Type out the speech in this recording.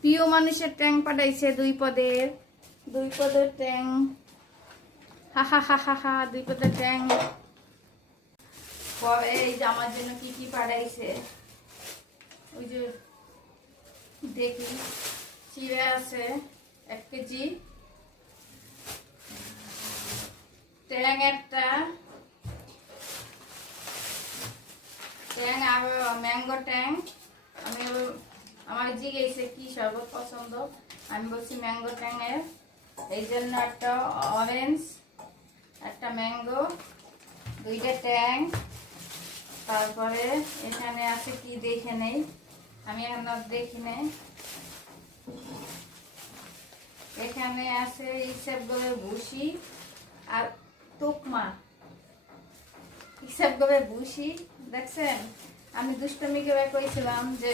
প্রিয় মানুষের ট্যাং পাঠাইছে 2 পদের 2 পদের ট্যাং। হা হা হা হা হা 2 পদের ট্যাং। এই যে আমার জন্য কি কি পাঠাইছে, ওই যে দেখি চিড়ে আছে 1 কেজি, ট্যাং একটা, ট্যাং আর ম্যাঙ্গো ট্যাং। আমি আমার জিজ্ঞেসে কি শরবত পছন্দ, আমি বলছি ম্যাঙ্গো ট্যাংয়ের, এই জন্য একটা অরেঞ্জ, একটা ম্যাঙ্গো, 2টা ট্যাং। তারপরে এখানে আছে কি দেখে নেই, আমি এখন দেখি নেই। এখানে আছে হিসাব করে ভুসি আর তোকমা, হিসাব করে ভুসি। দেখছেন আমি দুষ্টমি করে কইছিলাম যে